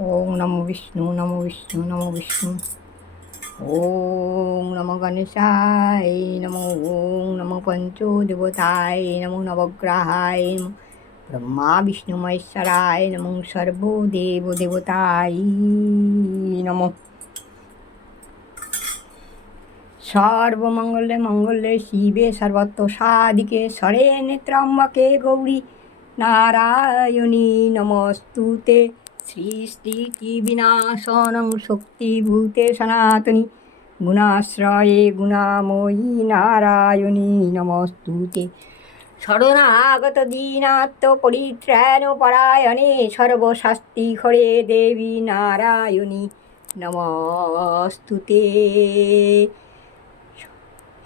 ওম নমো বিষ্ণু নমো বিষ্ণু নমো বিষ্ণু। ওম নমো গণেশায় নমো, ওম নমো পঞ্চদেবতায় নমো নবগ্রহায় নমো। ব্রহ্মা বিষ্ণু মহেশ্বরায় নমো সর্বদেব দেবতায় নমো। সর্বমঙ্গলে মঙ্গলে শিবে সর্বত্র সাদিকে সরে নেত্রম্বকে গৌরী নারায়ণী নমস্তুতে। সৃষ্টি বিনাশনং শক্তিভূতে সনাতনী। গুণাশ্রয়ে গুণাময়ী নারায়ণী নমস্তুতে। শরণাগত দীনাত্ম পরিত্রাণ পরায়ণে সর্বশাস্তি খরে দেবী নারায়ণী নমস্তুতে।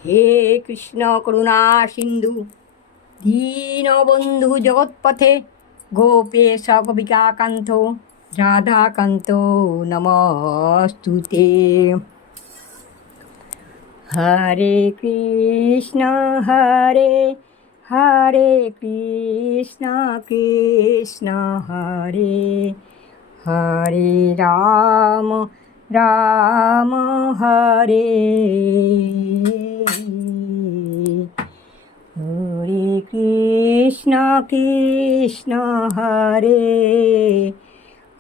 হে কৃষ্ণ করুণা সিন্ধু, দীনবন্ধু জগৎপথে গোপেশ গোপিকাকান্ত রাধাকান্ত নমস্তুতে হরে কৃষ্ণ হরে হরে কৃষ্ণ কৃষ্ণ হরে হরে রাম রাম হরে হরে কৃষ্ণ কৃষ্ণ হরে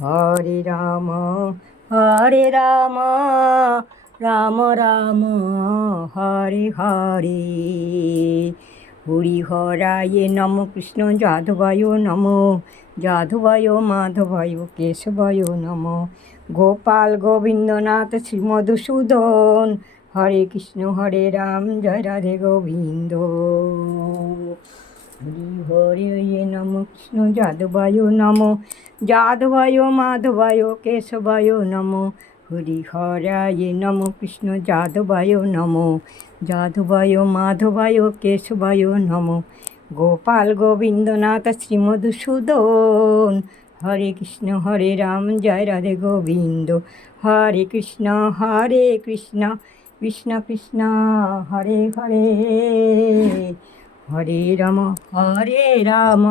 হরে রাম হরে রাম রাম রাম, হরে হরে। হরি হরায় নম কৃষ্ণ যাদবায় নম, যাদবায় মাধবায় কেশবায় নম। গোপাল গোবিন্দনাথ শ্রীমধুসূদন, হরে কৃষ্ণ, হরে রাম, জয় রাধে গোবিন্দ। হরি হরে নম। কৃষ্ণ যাদবায় নম। যাদবায়, মাধবায়, কেশবায় নম। হরি হরায় নম। কৃষ্ণ যাদবায় নম। যাদবায়, মাধবায়, কেশবায় নম। গোপাল গোবিন্দনাথ শ্রীমধুসূদন। হরে কৃষ্ণ, হরে রাম, জয় রাধে গোবিন্দ। হরে কৃষ্ণ হরে কৃষ্ণ। কৃষ্ণ কৃষ্ণ, হরে হরে। হরে রাম হরে রাম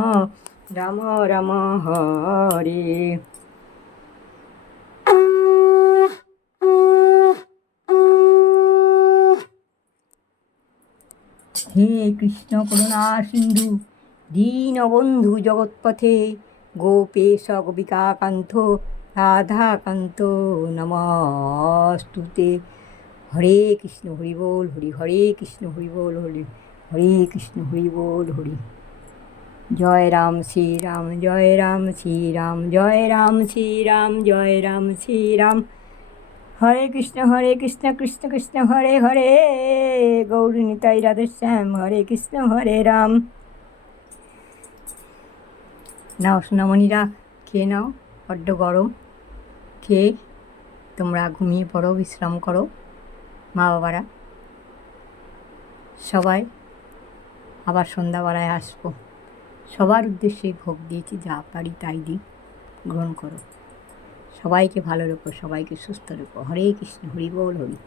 রাম রাম, হরে। হে কৃষ্ণ করুণা সিন্ধু দীনবন্ধু জগৎপথে গোপেশ গোপিকাকান্ত রাধাকান্ত নমস্তুতে। হরে কৃষ্ণ, হরি বল, হরি হরে কৃষ্ণ, হরি বল, হরি হরে কৃষ্ণ, হরি বল, হরি। জয় রাম শ্রীরাম জয় রাম শ্রীরাম জয় রাম শ্রীরাম জয় রাম শ্রীরাম হরে কৃষ্ণ হরে কৃষ্ণ কৃষ্ণ কৃষ্ণ, হরে হরে। গৌরী, নিতাই রাধেশ্যাম হরে কৃষ্ণ, হরে রাম। নাও সোনামণিরা, খেয়ে নাও বড্ড গরম। খেয়ে তোমরা ঘুমিয়ে পড়ো, বিশ্রাম করো মা বাবারা সবাই আবার সন্ধ্যাবেলায় আসব। সবার উদ্দেশ্যে ভোগ দিয়েছি, যা পারি তাই দিই। গ্রহণ করো। সবাইকে ভালো রেখো, সবাইকে সুস্থ রেখো। হরে কৃষ্ণ, হরি বল, হরি।